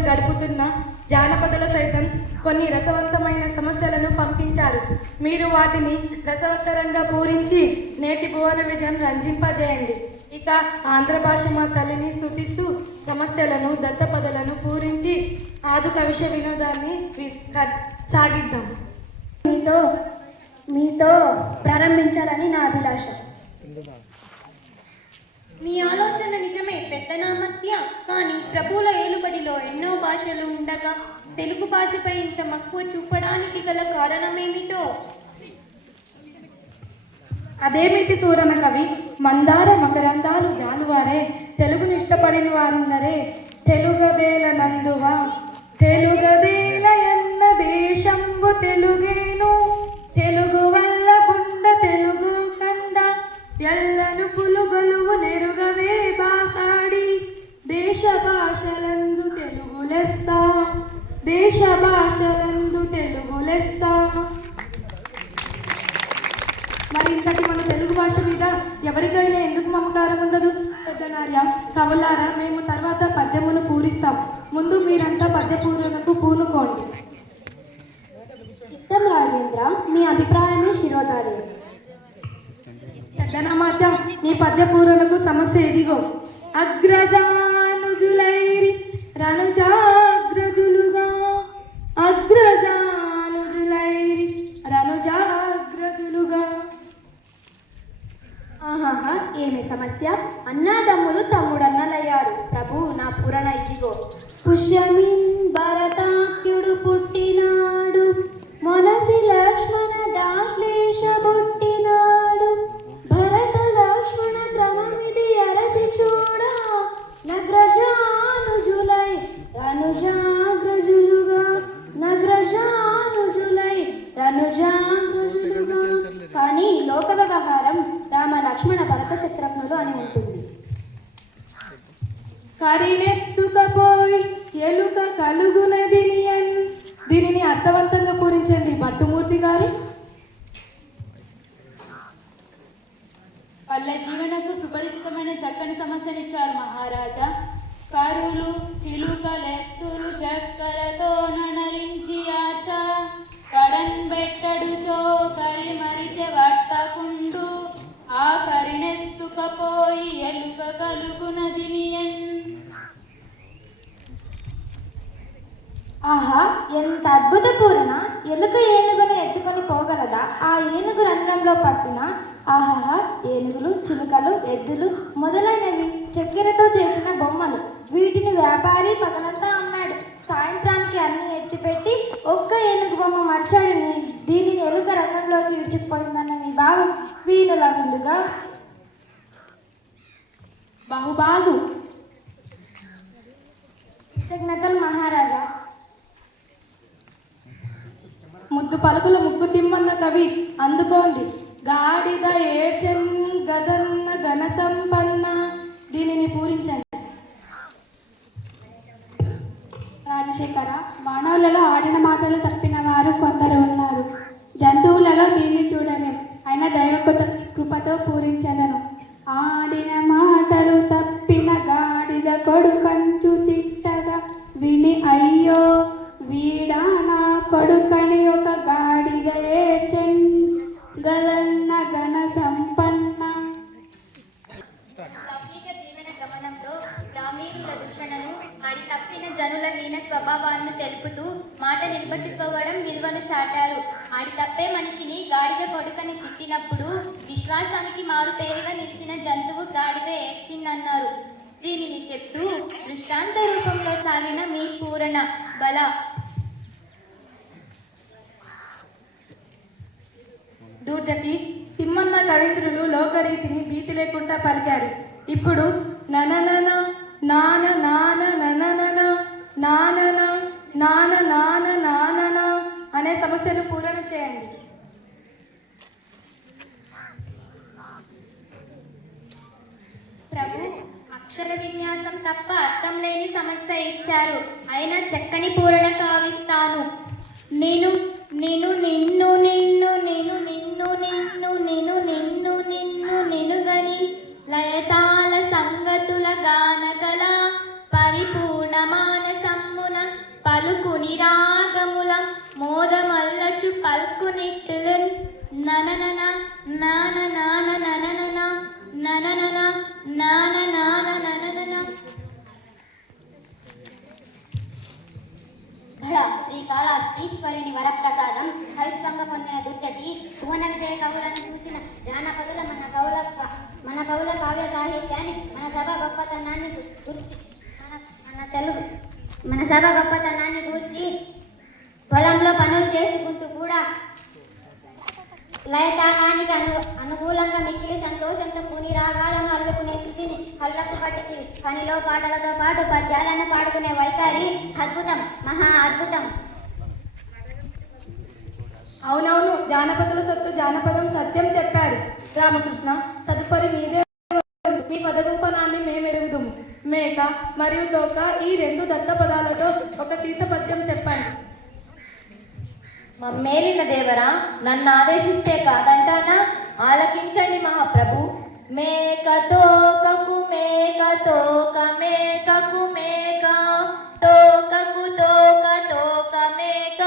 ఆనందంగా గడుపుతున్న జానపదుల సైతం కొన్ని రసవంతమైన సమస్యలను పంపించారు. మీరు వాటిని రసవత్తరంగా పూరించి నేటి భువన విజయం రంజింపజేయండి. ఇక ఆంధ్ర భాష మా తల్లిని స్తుతిస్తూ సమస్యలను దత్తపదులను పూరించి ఆదు కవిష వినోదాన్ని సాగిద్దాం. మీతో ప్రారంభించాలని నా అభిలాష. మీ ఆలోచన నిజమే పెద్దనామత్య, కానీ ప్రభువుల ఏలుబడిలో ఎన్నో భాషలు ఉండగా తెలుగు భాషపై ఇంత మక్కువ చూపడానికి గల కారణమేమిటో? అదేమిటి సూరన కవి, మందార మకరందాలు జాలువారే, తెలుగుని ఇష్టపడిన వారున్నరే, తెలుగదేల నందువా తెలుగదేల ఎన్న దేశంబు తెలుగేను, తెలుగు వల్ల గుండ తెలుగు కండ ఎల్లను పులుగొలువు నెరుగవే బాసాడి, దేశ భాషలందు తెలుగు లెస్స, దేశ భాషలందు తెలుగు లెస్స. మరి ఇంతటి మన తెలుగు భాష మీద ఎవరికైనా ఎందుకు మమకారం ఉండదు? పెద్దనార్య, కవులారా, మేము తర్వాత పద్యమును పూరిస్తాం. ముందు మీరంతా పద్య పూరణకు పూనుకోండి. చిత్తం రాజేంద్ర, మీ అభిప్రాయమే శిరోధార్యం. పెద్దనామాత్య, నీ పద్య పూరణకు సమస్య ఎదిగో. అగ్రజానుజులైరి రనుజాగ్రజులుగా, అగ్రజానుజులైరి రనుజాగ్రజులుగా. ఆహాహా, ఏమి సమస్య? అన్నాదమ్ములు తమ్ముడన్నలయ్యారు. ప్రభు, నా పూరణ ఇదిగో. పుష్యమిన్ భరతాఖ్యుడు పుట్టినాడు, మనసి లక్ష్మణ దాశ్లేష పుట్టినాడు, భరత లక్ష్మణ క్రమమిది అరసి చూడ, నగ్రజానుజులై రనుజాగ్రజులుగా, నగ్రజానుజులై రనుజాగ్రజులుగా. కానీ లోక వ్యవహారం రామ లక్ష్మణ భరత శత్రుఘ్నులు అని ఉంటుంది. కరినెత్తుకపోయి ఎలుక కలుగునదినియన్, దీనిని అర్థవంతంగా పూరించండి భట్టుమూర్తి గారు. పల్లె జీవనకు సుపరిచితమైన చక్కని సమస్యనిచ్చారు మహారాజా. కరులు చిలుకలెత్తులు చక్కరతో ననరించి ఆట, కడన్ బెట్టడుచో కరి మరిచె వట్టకుండు, ఆ కరినెత్తుకపోయి ఎలుక కలుగునదినియన్. ఆహా, ఎంత అద్భుత పూరణ! ఎలుక ఏనుగును ఎత్తుకొని పోగలదా? ఆ ఏనుగు రంధ్రంలో పట్టిన ఆహాహా, ఏనుగులు, చిలుకలు, ఎద్దులు మొదలైనవి చక్కెరతో చేసిన బొమ్మలు. వీటిని వ్యాపారి పగలంతా అమ్మాడు. సాయంత్రానికి అన్ని ఎత్తిపెట్టి ఒక్క ఏనుగు బొమ్మ మర్చాడు. దీనిని ఎలుక రంధ్రంలోకి విడిచిపోయిందన్న మీ భావం వీణుల ముందుగా. బహుబాగు. కృతజ్ఞతలు మహారాజా. ముద్దు పలుకుల ముగ్గు తిమ్మన్న కవి, అందుకోండి. గాడిద ఏడ్చెన్ గదన్న ఘన సంపన్న, దీనిని పూరించండి. రాజశేఖర, మానవులలో ఆడిన మాటలు తప్పిన వారు కొందరు ఉన్నారు. జంతువులలో దీన్ని చూడలేం. అయినా దైవ కృపతో పూరించదను. ఆడిన మాటలు తప్పిన గాడిద కొడుకంచు తిట్టగా విని, అయ్యో వీడా నా కొడుకని ఒక గాడిద ఏడ్చెన్ గదన్న ఘన సంపన్న. లౌకిక జీవన గమనంలో గ్రామీణుల దూషణను, ఆడి తప్పిన జనుల హీన స్వభావాలను తెలుపుతూ మాట నిలబెట్టుకోవడం విలువను చాటారు. ఆడి తప్పే మనిషిని గాడిద కొడుకని తిట్టినప్పుడు విశ్వాసానికి మారుపేరుగా నిలిచిన జంతువు గాడిద ఏడ్చిందన్నారు. దీనిని చెప్తూ దృష్టాంత రూపంలో సాగిన మీ పూరణ బల. దూర్జటి తిమ్మన్న కవీంద్రులు లోకరీతిని భీతి లేకుండా పలికారు. ఇప్పుడు నననన నాన నాన నననన నానన నాన నాన నానన అనే సమస్యను పూరణ చేయండి. ప్రభు, అక్షర విన్యాసం తప్ప అర్థం లేని సమస్య ఇచ్చారు. అయినా చక్కని పూరణ కావిస్తాను. నేను నేను నిన్ను నిన్ను నేను నిన్ను నిన్ను నేను నిన్ను నిన్ను నిన్ను గని లయతాల సంగతుల గానకల పరిపూర్ణ మానసమ్మున పలుకుని రాగముల మోదమల్లచు పల్కునిట్టులన్ నననన నాన నాన నననన నననన నాన నాన నననన. ఘడ శ్రీకాళహస్తీశ్వరుని వరప్రసాదం కవిత్వంగా పొందిన దుర్జటి భువన విజయ కవులను చూసిన జానపదుల మన కవుల కావ్య సాహిత్యాన్ని మన సభ గొప్పతనాన్ని గూర్చి పొలంలో పనులు చేసుకుంటూ కూడా లయతాళానికి అనుకూలంగా మిక్కిలి సంతోషంతో పుని రాగాలను అల్లుకునే స్థితిని కళ్ళకు పట్టింది. పనిలో పాటలతో పాటు పద్యాలను పాడుకునే వైఖరి అద్భుతం, మహా అద్భుతం. అవునవును, జానపదుల సొత్తు జానపదం సత్యం చెప్పారు రామకృష్ణ. తదుపరి మీదే మీ పదగుంపనాన్ని మేమెరుగుదుము. మేక మరియు తోక ఈ రెండు దత్త పదాలతో ఒక సీస పద్యం చెప్పండి. మమ్మేలిన దేవరా, నన్ను ఆదేశిస్తే కాదంటానా? ఆలకించండి మహాప్రభు. మేక తోకకు మేక తోక మేకకు మేక తోకకు తోక తోక మేక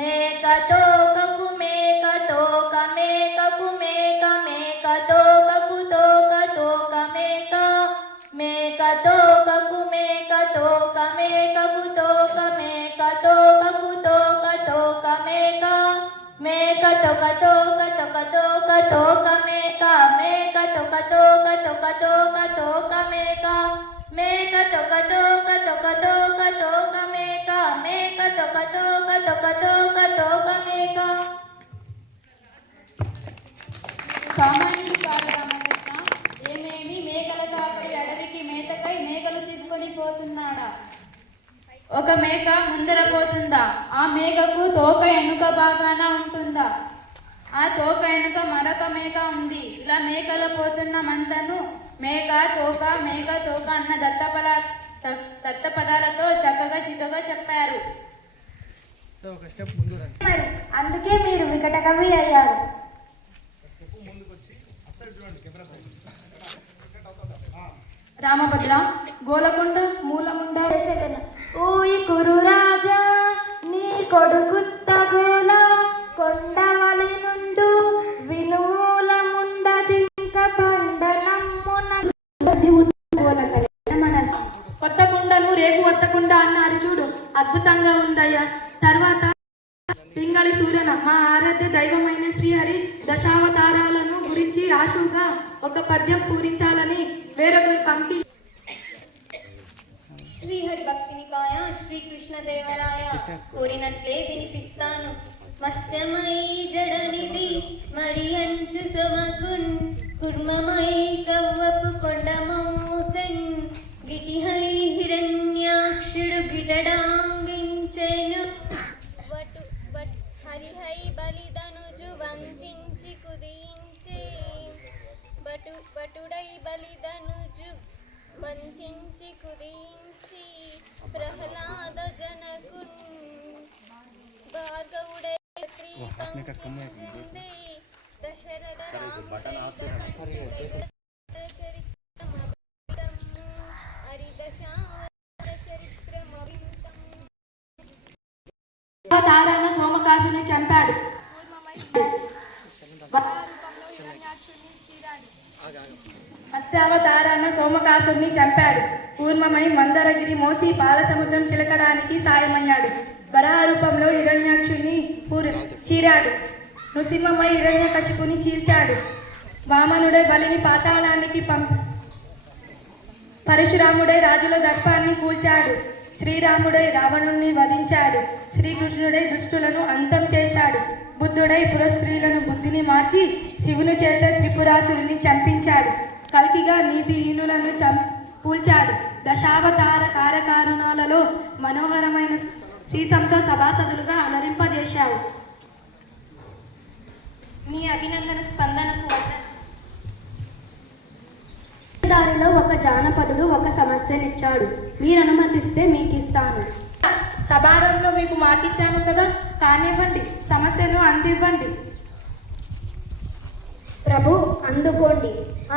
మేక తోకకు మేక తోక మేకకు మేక మేక తోకకు తోక తోక మేక మేక తోకకు మేక తోక మేకకు తోక మేక తోకకు తోక తోక మేక మేక తోక తోక తోక తోక తోక మేక మేక తోక తోక తోక తోక తోక మేక మేక తోక తోక తోక తోక తోక మేక మేక తోక తోక తోక తోక తోక మేక. సామాన్యుడు కాదు రామకృష్ణ. ఏమేమి మేకల కాపరి అడవికి మేతకై మేకలు తీసుకొని పోతున్నాడా? ఒక మేక ముందర పోతుందా? ఆ మేకకు తోక ఎనుక బాగాన ఉంటుందా? ఆ తోక వెనుక మరొక మేక ఉంది. ఇలా మేకలు పోతున్న మందను మేక తోక అన్న దత్త పదాలతో చిక్కగా చెప్పారు. మరి అందుకే మీరు వికట కవి అయ్యారు. రామభద్ర, గోలకొండ మూలముండ చేసేదను. ఓయి కురు రాజా, నీ కొడుకు తగుల కొండవలి నుండు వినుమూలముండదింక పండనమ్మున మనసు. కొత్త కుండను రేకు వత్తకుండా అన్నారు చూడు, అద్భుతంగా ఉందయ్యా. తర్వాత పింగళి సూర్యన మా ఆరాధ్య దైవమైన శ్రీహరి దశావతారాలను గురించి ఆశువుగా ఒక పద్యం పూరించాలని వేరొకరు పంపి శ్రీహరి భక్తిని కాయ శ్రీకృష్ణదేవరాయ కోరినట్లే వినిపిస్తాను. మష్టమై జడనిది మడియంతు సమకున్ కుర్మమై కవ్వపు కొండమోసన్ గిటిహై హిరణ్యాక్షుడు గిటడాంగించెను హరిహై బలిదనుజు వంచించి కుదించి బటుడై బలిదనుజు వంచించి కుదించి ప్రహ్లాద జనకున్ భార్గవుడై శ్రీపంకజందే దశరథ రాముడై తారాన సోమకాసుని చంపాడు. మత్స్యావతారాన సోమకాసుని చంపాడు. కూర్మమై మందరగిరి మోసి పాలసముద్రం చిలకడానికి సాయమయ్యాడు. వరాహ రూపంలో హిరణ్యాక్షుని చీరాడు. నృసింహమై హిరణ్యకశిపుని చీల్చాడు. వామనుడై బలిని పాతాళానికి పరశురాముడై రాజుల దర్పాన్ని కూల్చాడు. శ్రీరాముడై రావణుణ్ణి వధించాడు. శ్రీకృష్ణుడై దుష్టులను అంతం చేశాడు. బుద్ధుడై పురస్త్రీలను బుద్ధిని మార్చి శివుని చేత త్రిపురాసురుని చంపించాడు. కల్కిగా నీతిహీనులను కూల్చాడు. దశావతార కార్యకారణాలలో మనోహరమైన సీసంతో సభాసదులుగా అలరింపజేశావు. నీ అభినందన స్పందనకు దారిలో ఒక జానపదుడు ఒక సమస్యనిచ్చాడు. మీరు అనుమతిస్తే మీకు ఇస్తాను. సభారంలో మీకు మాటిచ్చాను కదా, కానివ్వండి, సమస్యను అందివ్వండి. ప్రభు అందుకోండి.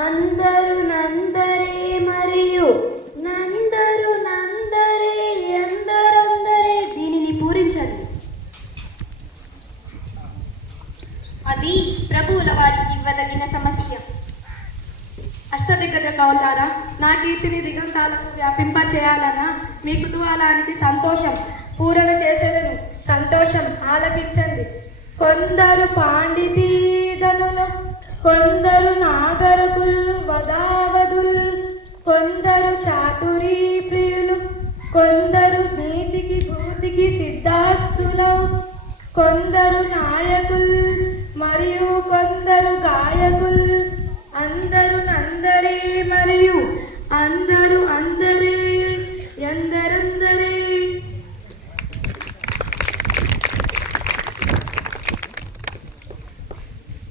అందరు నందరే మరియు నందరు నందరే అందరందరే కవులారా, నా కీర్తిని దిగంతాలకు వ్యాపింప చేయాలన్నా మీ కుతూహలానికి సంతోషం పూరణ చేసేదను. సంతోషం ఆలపించండి. కొందరు పాండితీధనులు, కొందరు నాగరకుల్ వదావదుల్, కొందరు చాతురీ ప్రియులు, కొందరు నీతికి భూతికి సిద్ధాస్తులు, కొందరు నాయకుల్ మరియు కొందరు గాయకుల్, అందరు నందరే మరియు అందరూ అందరే, ఎందరందరే.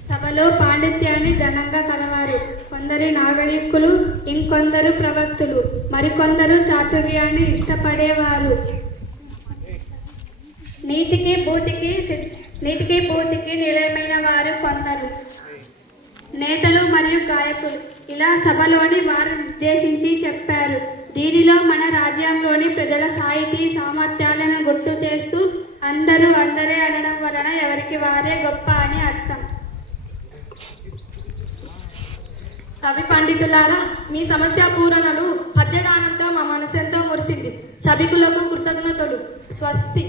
సభలో పాండిత్యాన్ని ఘనంగా కలవారు కొందరు నాగరికులు, ఇంకొందరు ప్రవక్తులు, మరికొందరు చాతుర్యాన్ని ఇష్టపడేవారు. నీతికి భూతికి నిలయమైన వారు కొందరు నేతలు మరియు గాయకులు. ఇలా సభలోని వారు నిర్దేశించి చెప్పారు. దీనిలో మన రాజ్యంలోని ప్రజల సాహితీ సామర్థ్యాలను గుర్తు చేస్తూ అందరూ అందరే అనడం వలన ఎవరికి వారే గొప్ప అని అర్థం. కవి పండితులారా, మీ సమస్య పూరణలు పద్యగానంతో మా మనసెంతో మురిసింది. సభికులకు కృతజ్ఞతలు. స్వస్తి.